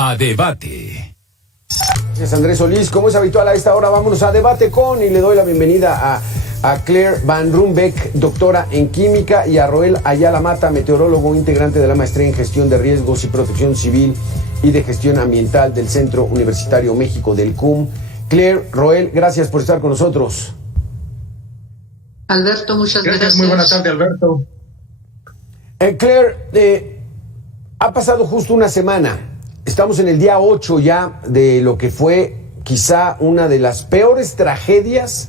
A debate. Gracias, Andrés Solís. Como es habitual a esta hora, vámonos a Debate con, y le doy la bienvenida a Claire Van Rumbeck, doctora en química, y a Roel Ayala Mata, meteorólogo, integrante de la maestría en gestión de riesgos y protección civil y de gestión ambiental del Centro Universitario México del CUM. Claire, Roel, gracias por estar con nosotros. Alberto, muchas gracias. Muy buena tarde, Alberto. Claire, ha pasado justo una semana. Estamos en el día 8 ya de lo que fue quizá una de las peores tragedias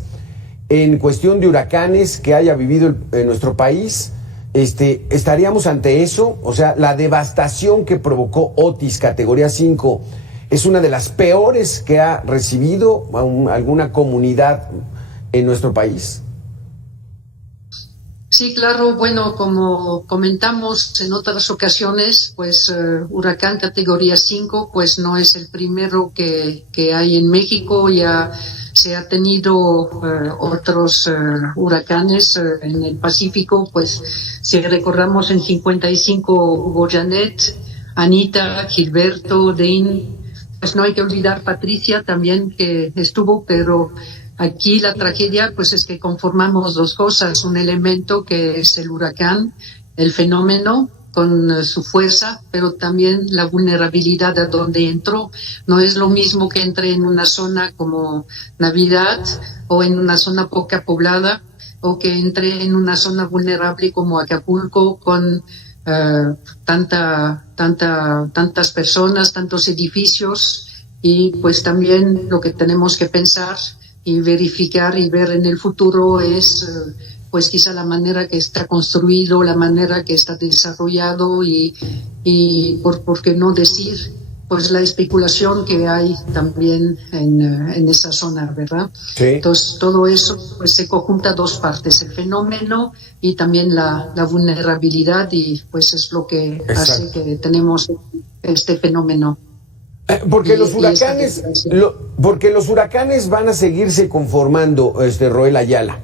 en cuestión de huracanes que haya vivido nuestro país. ¿Estaríamos ante eso? O sea, la devastación que provocó Otis, categoría 5, es una de las peores que ha recibido alguna comunidad en nuestro país. Sí, claro. Bueno, como comentamos en otras ocasiones, pues huracán categoría 5, pues no es el primero que hay en México. Ya se ha tenido otros huracanes en el Pacífico, pues si recordamos en 55 hubo Janet, Anita, Gilberto, Dane, pues no hay que olvidar Patricia también que estuvo, pero aquí la tragedia pues es que conformamos dos cosas, un elemento que es el huracán, el fenómeno con su fuerza, pero también la vulnerabilidad a donde entró. No es lo mismo que entre en una zona como Navidad o en una zona poca poblada, o que entre en una zona vulnerable como Acapulco con tantas personas, tantos edificios. Y pues también lo que tenemos que pensar y verificar y ver en el futuro es pues quizá la manera que está construido, la manera que está desarrollado y por qué no decir pues la especulación que hay también en esa zona, ¿verdad? Sí. Entonces todo eso pues se conjunta dos partes, el fenómeno y también la vulnerabilidad, y pues es lo que Exacto. hace que tenemos este fenómeno. Porque los huracanes van a seguirse conformando, Roel Ayala.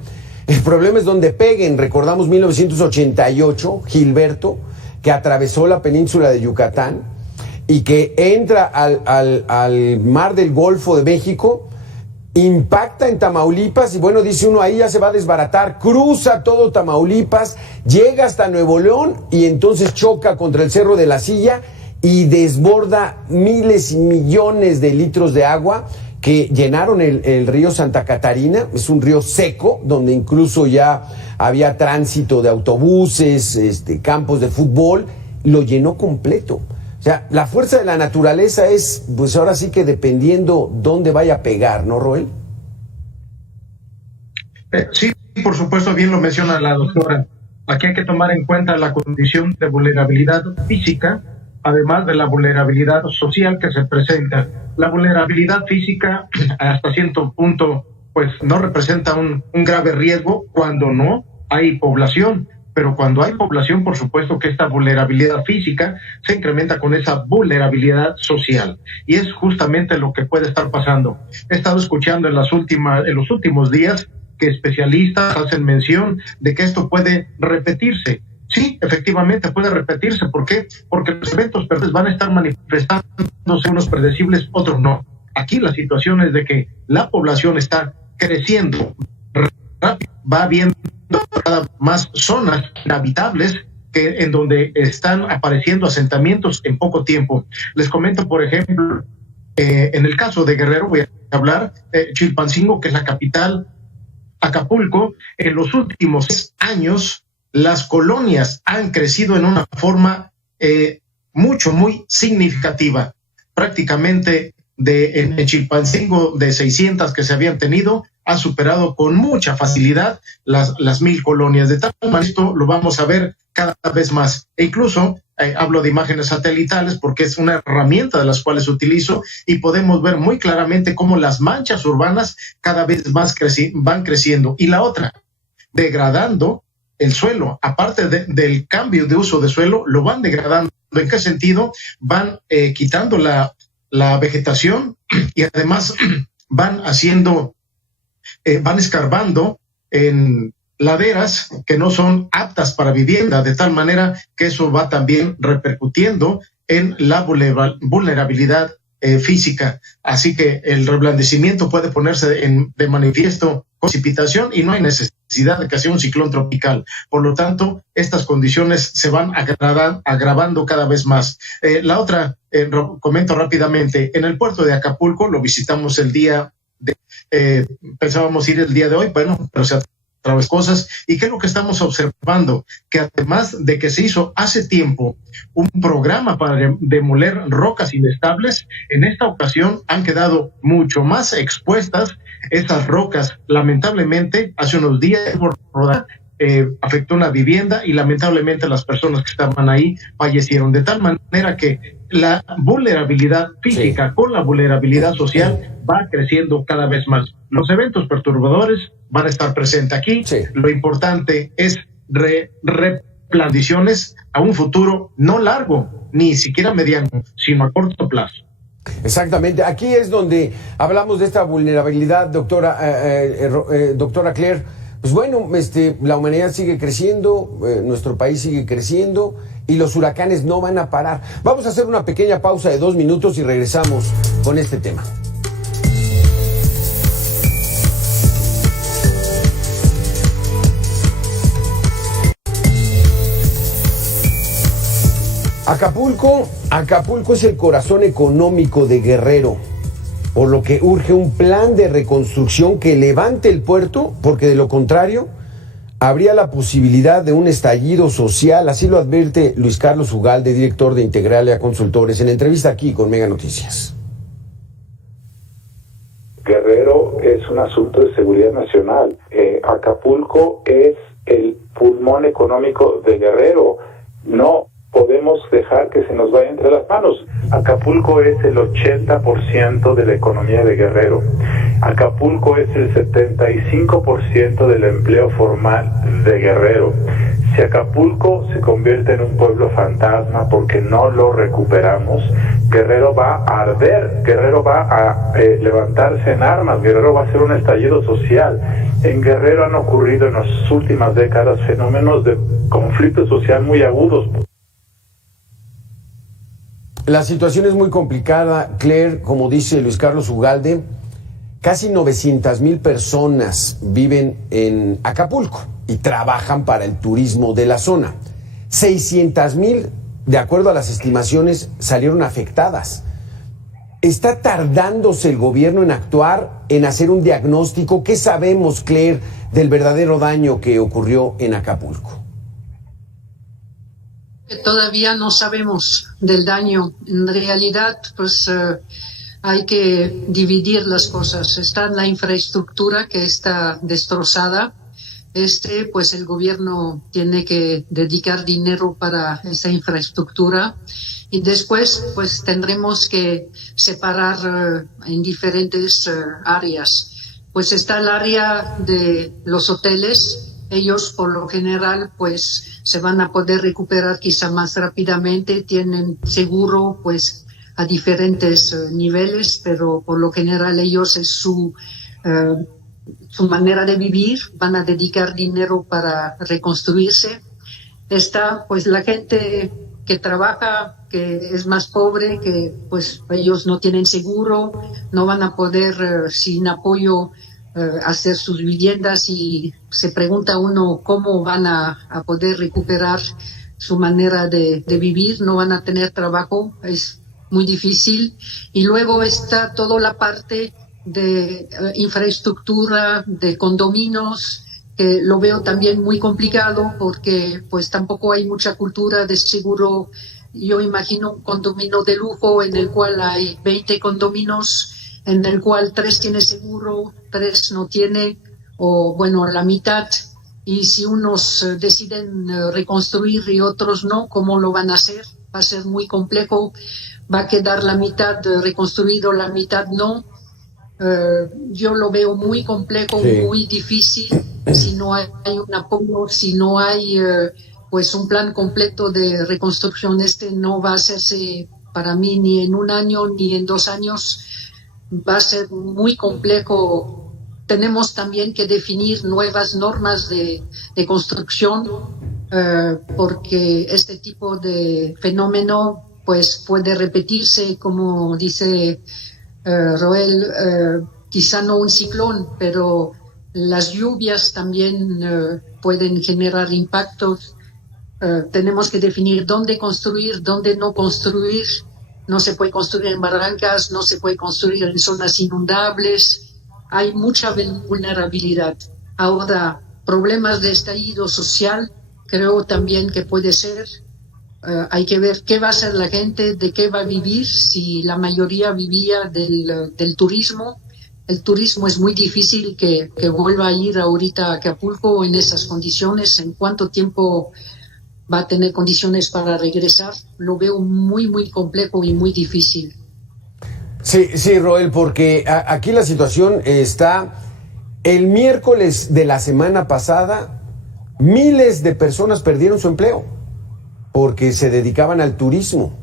El problema es donde peguen. Recordamos 1988, Gilberto, que atravesó la península de Yucatán y que entra al mar del Golfo de México, impacta en Tamaulipas y bueno, dice uno, ahí ya se va a desbaratar, cruza todo Tamaulipas, llega hasta Nuevo León y entonces choca contra el Cerro de la Silla y desborda miles y millones de litros de agua que llenaron el río Santa Catarina. Es un río seco, donde incluso ya había tránsito de autobuses, campos de fútbol, lo llenó completo. O sea, la fuerza de la naturaleza es, pues ahora sí que dependiendo dónde vaya a pegar, ¿no, Roel? Sí, por supuesto, bien lo menciona la doctora. Aquí hay que tomar en cuenta la condición de vulnerabilidad física, además de la vulnerabilidad social que se presenta. La vulnerabilidad física, hasta cierto punto, pues no representa un grave riesgo cuando no hay población, pero cuando hay población, por supuesto que esta vulnerabilidad física se incrementa con esa vulnerabilidad social, y es justamente lo que puede estar pasando. He estado escuchando en los últimos días que especialistas hacen mención de que esto puede repetirse. Sí, efectivamente puede repetirse. ¿Por qué? Porque los eventos van a estar manifestándose, unos predecibles, otros no. Aquí la situación es de que la población está creciendo rápido, va habiendo cada más zonas inhabitables en donde están apareciendo asentamientos en poco tiempo. Les comento, por ejemplo, en el caso de Guerrero, voy a hablar, Chilpancingo, que es la capital, Acapulco, en los últimos años, las colonias han crecido en una forma muy significativa. Prácticamente en Chilpancingo, de 600 que se habían tenido, ha superado con mucha facilidad las 1000 colonias. De tal manera, esto lo vamos a ver cada vez más. E incluso hablo de imágenes satelitales porque es una herramienta de las cuales utilizo, y podemos ver muy claramente cómo las manchas urbanas cada vez más van creciendo. Y la otra, degradando el suelo. Aparte del cambio de uso de suelo, lo van degradando. ¿En qué sentido? Van quitando la vegetación, y además van escarbando en laderas que no son aptas para vivienda, de tal manera que eso va también repercutiendo en la vulnerabilidad física. Así que el reblandecimiento puede ponerse de manifiesto con precipitación y no hay necesidad de que sea un ciclón tropical. Por lo tanto, estas condiciones se van agravando cada vez más. La otra, comento rápidamente, en el puerto de Acapulco lo visitamos el día pensábamos ir el día de hoy, bueno, pero se otras cosas. ¿Y qué es lo que estamos observando? Que además de que se hizo hace tiempo un programa para demoler rocas inestables, en esta ocasión han quedado mucho más expuestas estas rocas. Lamentablemente, hace unos días afectó una vivienda y lamentablemente las personas que estaban ahí fallecieron, de tal manera que la vulnerabilidad física con la vulnerabilidad social va creciendo cada vez más. Los eventos perturbadores van a estar presentes aquí. Lo importante es replantaciones a un futuro no largo, ni siquiera mediano, sino a corto plazo. Exactamente. Aquí es donde hablamos de esta vulnerabilidad, doctora Claire. Pues bueno, la humanidad sigue creciendo, nuestro país sigue creciendo y los huracanes no van a parar. Vamos a hacer una pequeña pausa de 2 minutos y regresamos con este tema. Acapulco es el corazón económico de Guerrero, por lo que urge un plan de reconstrucción que levante el puerto, porque de lo contrario habría la posibilidad de un estallido social. Así lo advierte Luis Carlos Ugalde, director de Integralia Consultores, en entrevista aquí con Mega Noticias. Guerrero es un asunto de seguridad nacional. Acapulco es el pulmón económico de Guerrero. No podemos dejar que se nos vaya entre las manos. Acapulco es el 80% de la economía de Guerrero. Acapulco es el 75% del empleo formal de Guerrero. Si Acapulco se convierte en un pueblo fantasma porque no lo recuperamos, Guerrero va a arder, Guerrero va a levantarse en armas, Guerrero va a ser un estallido social. En Guerrero han ocurrido en las últimas décadas fenómenos de conflicto social muy agudos. La situación es muy complicada, Claire, como dice Luis Carlos Ugalde. Casi 900,000 personas viven en Acapulco y trabajan para el turismo de la zona. 600,000, de acuerdo a las estimaciones, salieron afectadas. ¿Está tardándose el gobierno en actuar, en hacer un diagnóstico? ¿Qué sabemos, Claire, del verdadero daño que ocurrió en Acapulco? Todavía no sabemos del daño. En realidad, pues hay que dividir las cosas. Está la infraestructura que está destrozada. Pues el gobierno tiene que dedicar dinero para esa infraestructura. Y después, pues tendremos que separar en diferentes áreas. Pues está el área de los hoteles. Ellos, por lo general, pues se van a poder recuperar quizá más rápidamente. Tienen seguro, pues, a diferentes niveles, pero por lo general ellos es su manera de vivir. Van a dedicar dinero para reconstruirse. Está, pues, la gente que trabaja, que es más pobre, que, pues, ellos no tienen seguro, no van a poder, sin apoyo, hacer sus viviendas, y se pregunta uno cómo van a poder recuperar su manera de vivir. No van a tener trabajo, es muy difícil. Y luego está toda la parte de infraestructura, de condominios, que lo veo también muy complicado porque pues tampoco hay mucha cultura de seguro. Yo imagino un condominio de lujo en el cual hay 20 condominios, en el cual 3 tiene seguro, 3 no tiene, o bueno, la mitad. Y si unos deciden reconstruir y otros no, ¿cómo lo van a hacer? Va a ser muy complejo. Va a quedar la mitad reconstruido, la mitad no. Yo lo veo muy complejo, sí, muy difícil. Si no hay un apoyo, si no hay pues un plan completo de reconstrucción, no va a hacerse para mí ni en 1 año ni en 2 años. Va a ser muy complejo. Tenemos también que definir nuevas normas de construcción, porque este tipo de fenómeno pues puede repetirse, como dice Roel, quizá no un ciclón, pero las lluvias también pueden generar impactos. Tenemos que definir dónde construir, dónde no construir. No se puede construir en barrancas, no se puede construir en zonas inundables. Hay mucha vulnerabilidad. Ahora, problemas de estallido social, creo también que puede ser. Hay que ver qué va a hacer la gente, de qué va a vivir. Si la mayoría vivía del turismo, el turismo es muy difícil que vuelva a ir ahorita a Acapulco en esas condiciones. ¿En cuánto tiempo va a tener condiciones para regresar? Lo veo muy, muy complejo y muy difícil. Sí, Roel, porque aquí la situación está... El miércoles de la semana pasada, miles de personas perdieron su empleo porque se dedicaban al turismo.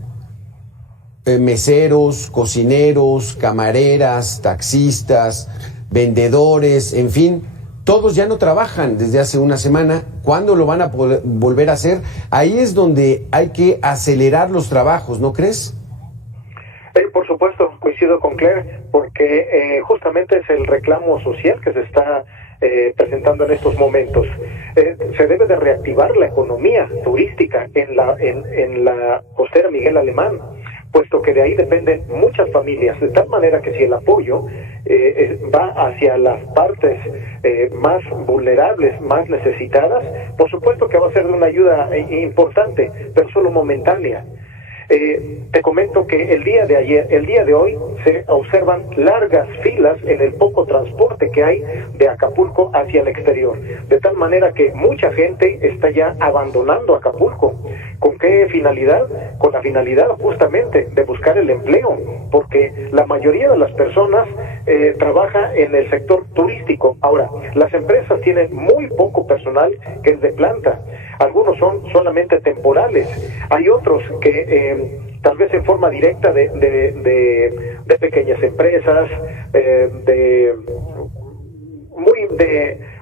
Meseros, cocineros, camareras, taxistas, vendedores, en fin, todos ya no trabajan desde hace una semana. ¿Cuándo lo van a volver a hacer? Ahí es donde hay que acelerar los trabajos, ¿no crees? Por supuesto, coincido con Claire, porque justamente es el reclamo social que se está presentando en estos momentos. Se debe de reactivar la economía turística en la costera Miguel Alemán, puesto que de ahí dependen muchas familias, de tal manera que si el apoyo va hacia las partes más vulnerables, más necesitadas, por supuesto que va a ser de una ayuda importante, pero solo momentánea. Te comento que el día de hoy, se observan largas filas en el poco transporte que hay de Acapulco hacia el exterior, de tal manera que mucha gente está ya abandonando Acapulco. ¿Con qué finalidad? Con la finalidad justamente de buscar el empleo, porque la mayoría de las personas trabaja en el sector turístico. Ahora, las empresas tienen muy poco personal que es de planta, algunos son solamente temporales, hay otros que tal vez en forma directa de pequeñas empresas,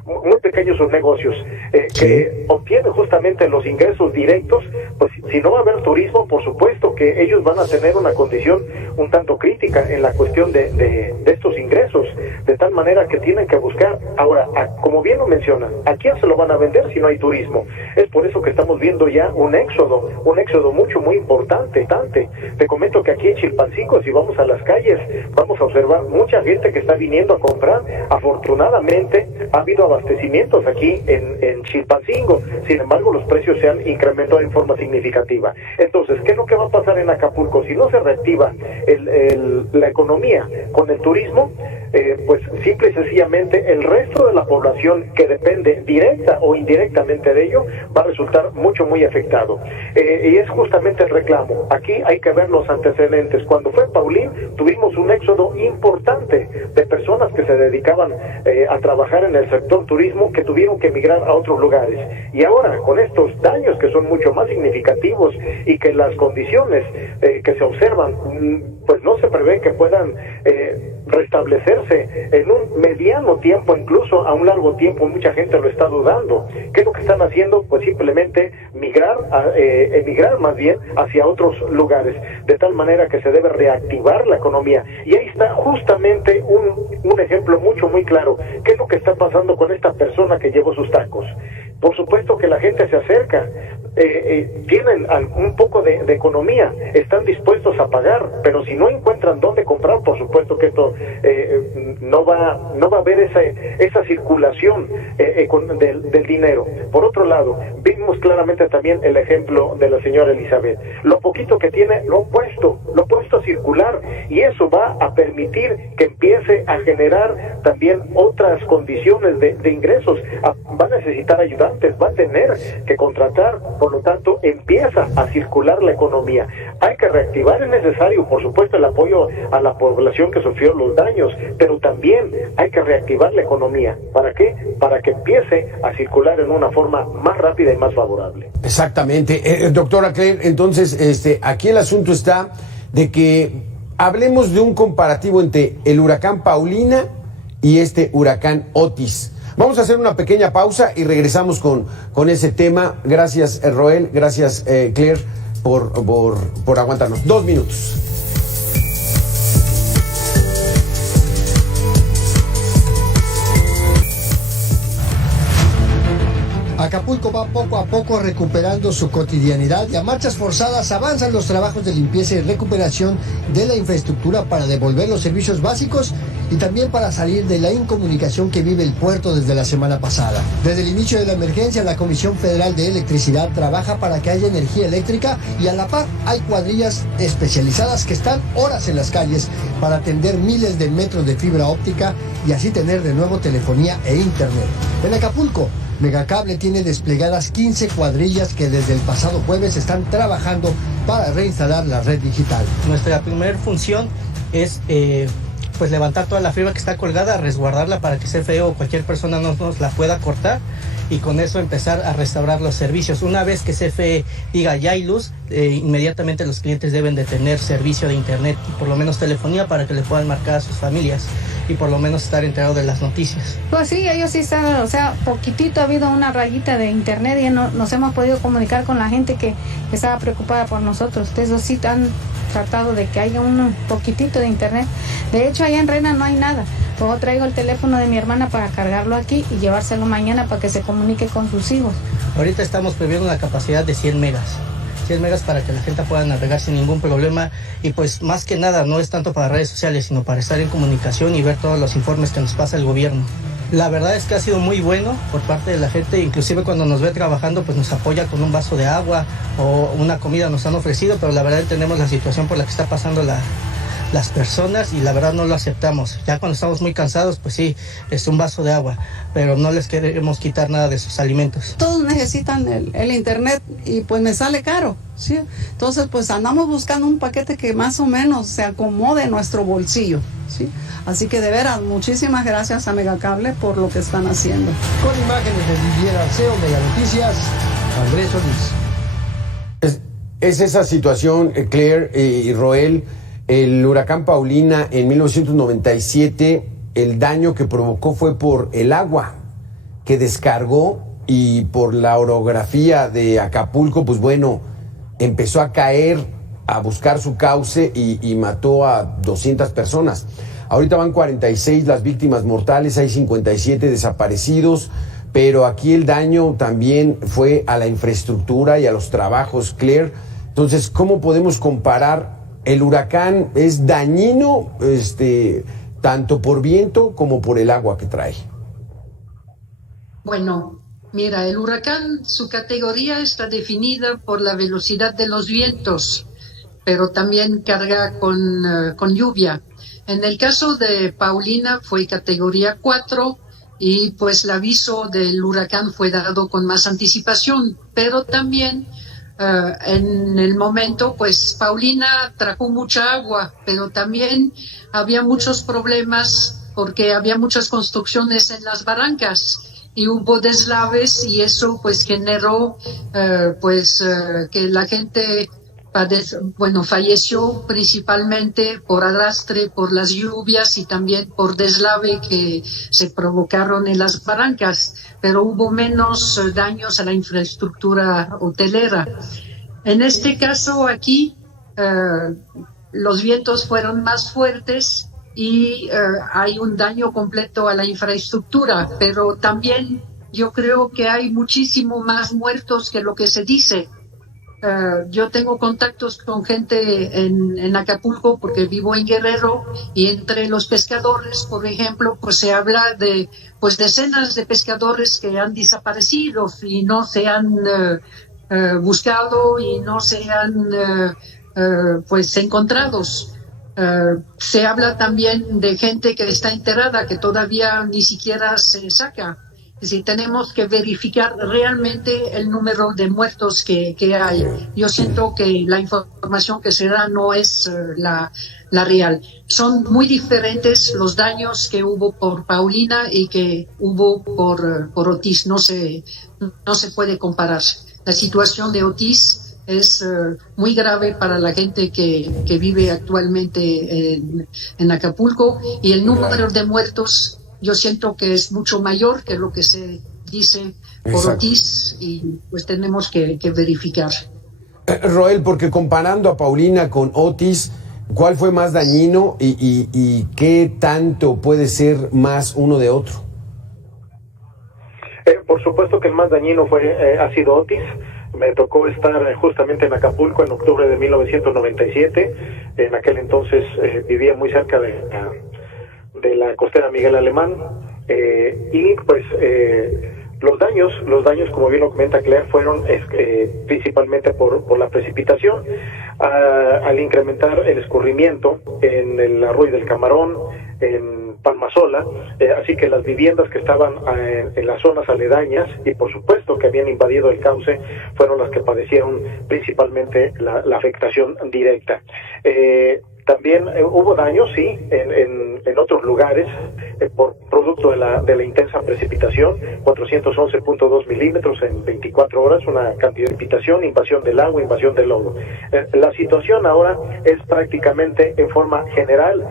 muy pequeños sus negocios, que obtienen justamente los ingresos directos. Pues si no va a haber turismo, por supuesto que ellos van a tener una condición un tanto crítica en la cuestión de estos ingresos, de tal manera que tienen que buscar. Ahora, como bien lo mencionan, ¿a quién se lo van a vender si no hay turismo? Es por eso que estamos viendo ya un éxodo muy importante. Te comento que aquí en Chilpancingo, si vamos a las calles, vamos a observar mucha gente que está viniendo a comprar. Afortunadamente ha habido abastecimientos aquí en Chilpancingo, sin embargo los precios se han incrementado en forma significativa. Entonces, ¿qué es lo que va a pasar en Acapulco? Si no se reactiva la economía con el turismo, pues simple y sencillamente el resto de la población que depende directa o indirectamente de ello va a resultar muy afectado. Y es justamente el reclamo. Aquí hay que ver los antecedentes. Cuando fue Paulín, tuvimos un éxodo importante de personas que se dedicaban a trabajar en el sector turismo, que tuvieron que emigrar a otros lugares. Y ahora, con estos daños que son mucho más significativos y que las condiciones que se observan, pues no se prevé que puedan restablecerse en un mediano tiempo, incluso a un largo tiempo, mucha gente lo está dudando. ¿Qué es lo que están haciendo? Pues simplemente emigrar más bien hacia otros lugares, de tal manera que se debe reactivar la economía. Y ahí está justamente un ejemplo muy claro. ¿Qué es lo que está pasando con esta persona que llevó sus tacos? Por supuesto que la gente se acerca, tienen un poco de economía, están dispuestos a pagar, pero si no encuentran dónde comprar, por supuesto que esto no va a haber esa circulación del dinero. Por otro lado, vimos claramente también el ejemplo de la señora Elizabeth. Lo poquito que tiene lo ha puesto a circular, y eso va a permitir que empiece a generar también otras condiciones de ingresos. Va a necesitar ayudantes, va a tener que contratar, por lo tanto empieza a circular la economía. Hay que reactivar, es necesario, por supuesto, el apoyo a la población que sufrió los daños, pero también hay que reactivar la economía. ¿Para qué? Para que empiece a circular en una forma más rápida y más favorable. Exactamente. Doctora Claire, entonces aquí el asunto está de que hablemos de un comparativo entre el huracán Paulina y este huracán Otis. Vamos a hacer una pequeña pausa y regresamos con ese tema. Gracias, Roel. Gracias, Claire. por aguantarnos. 2 minutos. Acapulco va poco a poco recuperando su cotidianidad y a marchas forzadas avanzan los trabajos de limpieza y recuperación de la infraestructura para devolver los servicios básicos y también para salir de la incomunicación que vive el puerto desde la semana pasada. Desde el inicio de la emergencia, la Comisión Federal de Electricidad trabaja para que haya energía eléctrica y a la par hay cuadrillas especializadas que están horas en las calles para atender miles de metros de fibra óptica y así tener de nuevo telefonía e internet. En Acapulco, Megacable tiene desplegadas 15 cuadrillas que desde el pasado jueves están trabajando para reinstalar la red digital. Nuestra primera función es pues levantar toda la fibra que está colgada, resguardarla para que CFE o cualquier persona no nos la pueda cortar y con eso empezar a restaurar los servicios. Una vez que CFE diga ya hay luz, inmediatamente los clientes deben de tener servicio de internet y por lo menos telefonía para que le puedan marcar a sus familias y por lo menos estar enterados de las noticias. Pues sí, ellos sí están, o sea, poquitito ha habido una rayita de internet y nos hemos podido comunicar con la gente que estaba preocupada por nosotros. Eso sí han tratado de que haya un poquitito de internet. De hecho, allá en Reina no hay nada. Luego traigo el teléfono de mi hermana para cargarlo aquí y llevárselo mañana para que se comunique con sus hijos. Ahorita estamos previendo una capacidad de 100 megas. 100 megas para que la gente pueda navegar sin ningún problema y pues más que nada no es tanto para redes sociales sino para estar en comunicación y ver todos los informes que nos pasa el gobierno. La verdad es que ha sido muy bueno por parte de la gente, inclusive cuando nos ve trabajando pues nos apoya con un vaso de agua o una comida nos han ofrecido, pero la verdad entendemos la situación por la que está pasando las personas y la verdad no lo aceptamos. Ya cuando estamos muy cansados, pues sí, es un vaso de agua, pero no les queremos quitar nada de sus alimentos. Todos necesitan el internet y pues me sale caro, ¿sí? Entonces pues andamos buscando un paquete que más o menos se acomode en nuestro bolsillo, ¿sí? Así que de veras, muchísimas gracias a Megacable por lo que están haciendo. Con imágenes de Didier Arceo, Mega Noticias, Andrés Solís. Es esa situación, Claire y Roel. El huracán Paulina en 1997, el daño que provocó fue por el agua que descargó y por la orografía de Acapulco, pues bueno, empezó a caer, a buscar su cauce y mató a 200 personas. Ahorita van 46 las víctimas mortales, hay 57 desaparecidos, pero aquí el daño también fue a la infraestructura y a los trabajos, Claire. Entonces, ¿cómo podemos comparar? El huracán es dañino, tanto por viento como por el agua que trae. Bueno, mira, el huracán, su categoría está definida por la velocidad de los vientos, pero también carga con lluvia. En el caso de Paulina fue categoría 4 y pues el aviso del huracán fue dado con más anticipación, pero también en el momento, pues Paulina trajo mucha agua, pero también había muchos problemas porque había muchas construcciones en las barrancas y hubo deslaves y eso pues generó que la gente falleció principalmente por arrastre, por las lluvias y también por deslave que se provocaron en las barrancas, pero hubo menos daños a la infraestructura hotelera. En este caso aquí, los vientos fueron más fuertes y hay un daño completo a la infraestructura, pero también yo creo que hay muchísimo más muertos que lo que se dice. Yo tengo contactos con gente en Acapulco porque vivo en Guerrero y entre los pescadores, por ejemplo, pues se habla de pues decenas de pescadores que han desaparecido y no se han buscado y no se han encontrados. Se habla también de gente que está enterrada que todavía ni siquiera se saca. Es decir, tenemos que verificar realmente el número de muertos que hay. Yo siento que la información que se da no es la real. Son muy diferentes los daños que hubo por Paulina y que hubo por Otis. No se puede comparar. La situación de Otis es muy grave para la gente que vive actualmente en Acapulco y el número de muertos yo siento que es mucho mayor que lo que se dice por Otis y pues tenemos que verificar. Roel, porque comparando a Paulina con Otis, ¿cuál fue más dañino y qué tanto puede ser más uno de otro? Por supuesto que el más dañino ha sido Otis. Me tocó estar justamente en Acapulco en octubre de 1997. En aquel entonces vivía muy cerca de la costera Miguel Alemán. Y pues los daños, como bien lo comenta Claire, fueron principalmente por la precipitación, al incrementar el escurrimiento en el arroyo del Camarón, en Palmasola, así que las viviendas que estaban en las zonas aledañas y por supuesto que habían invadido el cauce fueron las que padecieron principalmente la afectación directa. También hubo daños, sí, en otros lugares, por producto de la intensa precipitación, 411.2 milímetros en 24 horas, una cantidad de precipitación, invasión del agua, invasión del lodo. La situación ahora es prácticamente en forma general.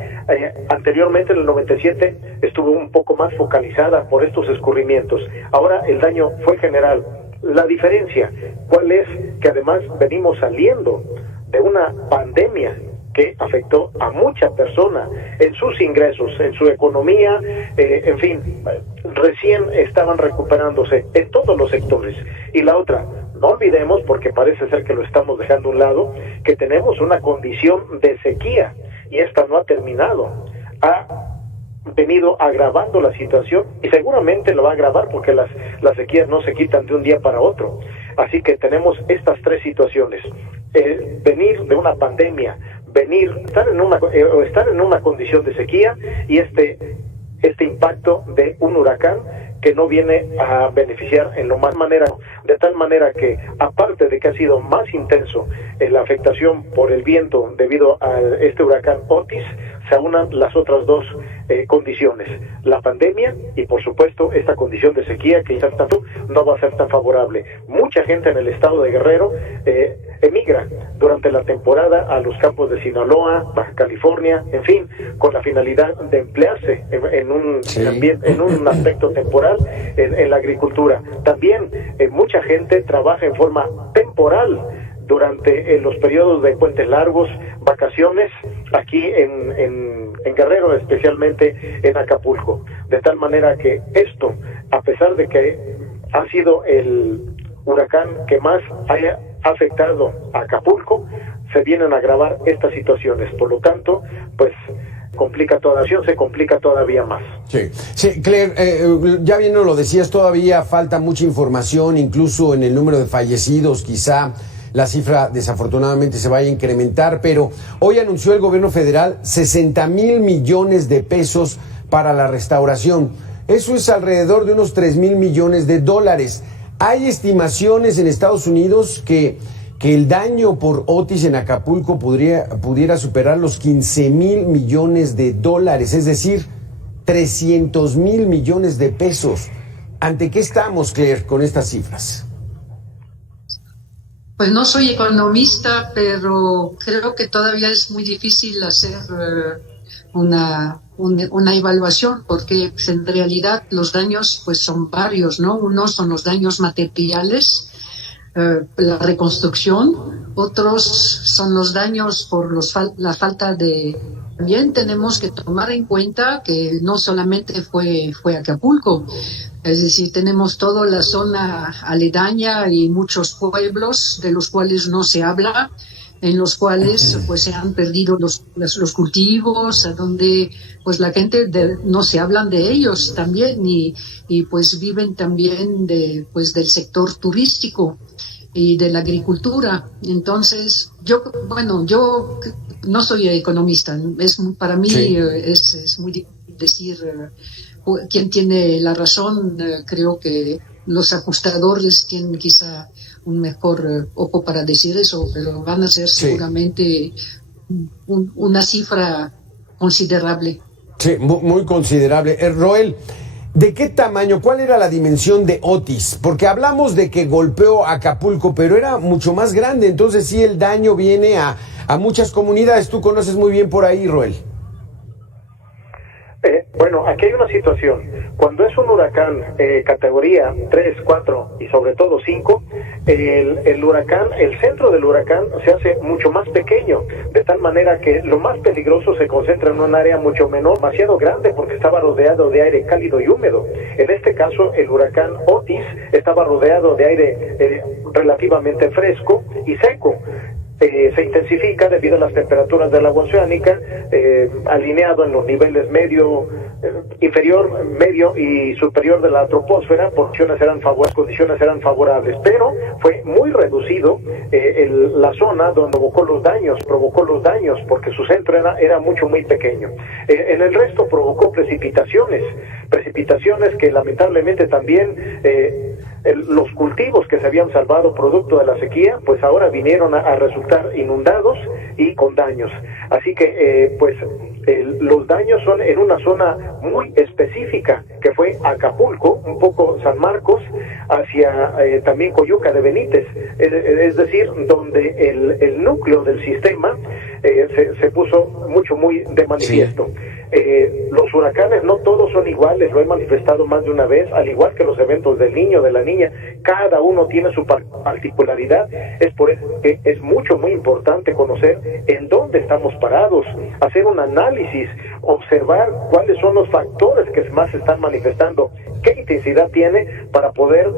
Anteriormente, en el 97, estuvo un poco más focalizada por estos escurrimientos. Ahora el daño fue general. La diferencia, ¿cuál es? Que además venimos saliendo de una pandemia que afectó a mucha persona en sus ingresos, en su economía, en fin, recién estaban recuperándose en todos los sectores. Y la otra, no olvidemos, porque parece ser que lo estamos dejando a un lado, que tenemos una condición de sequía, y esta no ha terminado. Ha venido agravando la situación, y seguramente lo va a agravar porque las sequías no se quitan de un día para otro. Así que tenemos estas tres situaciones. Venir de una pandemia, estar en una condición de sequía y este impacto de un huracán que no viene a beneficiar de tal manera que, aparte de que ha sido más intenso la afectación por el viento debido a este huracán Otis, se aunan las otras dos condiciones, la pandemia y por supuesto esta condición de sequía que no va a ser tan favorable. Mucha gente en el estado de Guerrero emigra durante la temporada a los campos de Sinaloa, Baja California, en fin, con la finalidad de emplearse en un aspecto temporal en la agricultura. También mucha gente trabaja en forma temporal durante los periodos de puentes largos, vacaciones, aquí en Guerrero, especialmente en Acapulco. De tal manera que esto, a pesar de que ha sido el huracán que más haya afectado a Acapulco, se vienen a agravar estas situaciones. Por lo tanto, pues se complica todavía más. Sí, Claire, ya bien nos lo decías, todavía falta mucha información, incluso en el número de fallecidos, quizá la cifra desafortunadamente se vaya a incrementar, pero hoy anunció el gobierno federal 60,000 millones de pesos para la restauración. Eso es alrededor de unos 3,000 millones de dólares. Hay estimaciones en Estados Unidos que el daño por Otis en Acapulco pudiera superar los 15,000 millones de dólares, es decir, 300,000 millones de pesos. ¿Ante qué estamos, Claire, con estas cifras? Pues no soy economista, pero creo que todavía es muy difícil hacer una evaluación, porque pues, en realidad los daños pues son varios, ¿no? Unos son los daños materiales, la reconstrucción, otros son los daños por la falta de... También tenemos que tomar en cuenta que no solamente fue Acapulco, es decir, tenemos toda la zona aledaña y muchos pueblos de los cuales no se habla, en los cuales pues se han perdido los cultivos, a donde pues la gente no se hablan de ellos también y pues viven también del sector turístico y de la agricultura. Entonces yo no soy economista, para mí es muy difícil decir quién tiene la razón. Creo que los ajustadores tienen quizá un mejor ojo para decir eso, pero van a ser seguramente una cifra considerable. Sí, muy considerable. Roel, ¿de qué tamaño, cuál era la dimensión de Otis? Porque hablamos de que golpeó Acapulco, pero era mucho más grande, entonces sí el daño viene a muchas comunidades. Tú conoces muy bien por ahí, Roel. Bueno, aquí hay una situación. Cuando es un huracán categoría 3, 4 y sobre todo 5, el huracán, el centro del huracán se hace mucho más pequeño, de tal manera que lo más peligroso se concentra en un área mucho menor, demasiado grande, porque estaba rodeado de aire cálido y húmedo. En este caso, el huracán Otis estaba rodeado de aire relativamente fresco y seco. Se intensifica debido a las temperaturas del agua oceánica, alineado en los niveles medio, inferior, medio y superior de la troposfera. Condiciones eran favorables, pero fue muy reducido la zona donde provocó los daños porque su centro era muy pequeño. En el resto provocó precipitaciones que lamentablemente también los cultivos que se habían salvado producto de la sequía, pues ahora vinieron a resultar inundados y con daños. Así que los daños son en una zona muy específica, que fue Acapulco, un poco San Marcos, hacia también Coyuca de Benítez, es decir, donde el núcleo del sistema se puso muy de manifiesto. Sí. Los huracanes no todos son iguales, lo he manifestado más de una vez, al igual que los eventos del niño, de la niña, cada uno tiene su particularidad. Es por eso que es muy importante conocer en dónde estamos parados, hacer un análisis, observar cuáles son los factores que más se están manifestando, qué intensidad tiene, para poder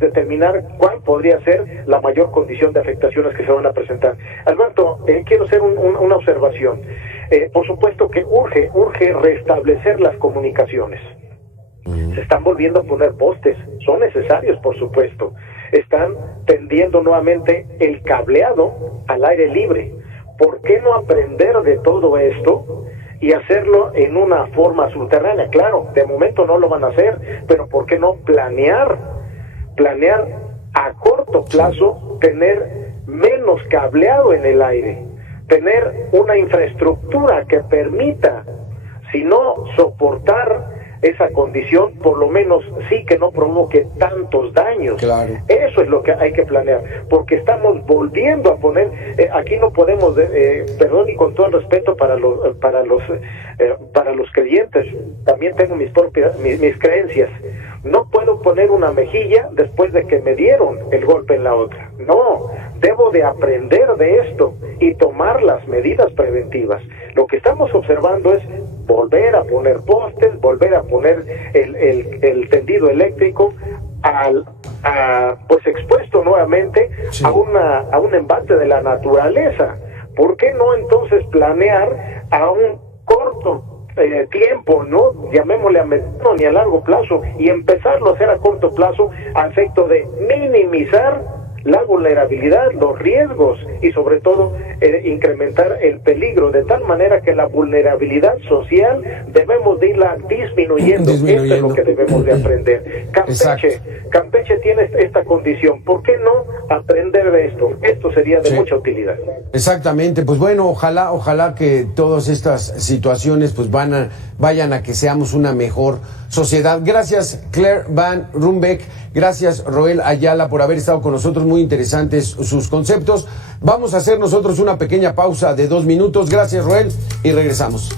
determinar cuál podría ser la mayor condición de afectaciones que se van a presentar. Alberto, quiero hacer una observación. Por supuesto que urge restablecer las comunicaciones. Se están volviendo a poner postes, son necesarios, por supuesto. Están tendiendo nuevamente el cableado al aire libre. ¿Por qué no aprender de todo esto y hacerlo en una forma subterránea? Claro, de momento no lo van a hacer, pero ¿por qué no planear a corto plazo, tener menos cableado en el aire, tener una infraestructura que permita, si no soportar esa condición, por lo menos sí que no provoque tantos daños? Claro. Eso es lo que hay que planear, porque estamos volviendo a poner, aquí no podemos, perdón y con todo el respeto para los creyentes, también tengo mis creencias. No puedo poner una mejilla después de que me dieron el golpe en la otra. No, debo de aprender de esto y tomar las medidas preventivas. Lo que estamos observando es volver a poner postes, volver a poner el tendido eléctrico expuesto nuevamente a un embate de la naturaleza. ¿Por qué no entonces planear a un corto tiempo, no llamémosle a mediano ni a largo plazo, y empezarlo a hacer a corto plazo a efecto de minimizar la vulnerabilidad, los riesgos y sobre todo incrementar el peligro, de tal manera que la vulnerabilidad social debemos de irla disminuyendo. Esto es lo que debemos de aprender. Campeche tiene esta condición, ¿por qué no aprender de esto? Esto sería de mucha utilidad. Exactamente, pues bueno, ojalá que todas estas situaciones pues vayan a que seamos una mejor sociedad. Gracias, Claire Van Rumbeck. Gracias, Roel Ayala, por haber estado con nosotros. Muy interesantes sus conceptos. Vamos a hacer nosotros una pequeña pausa de 2 minutos. Gracias, Roel, y regresamos.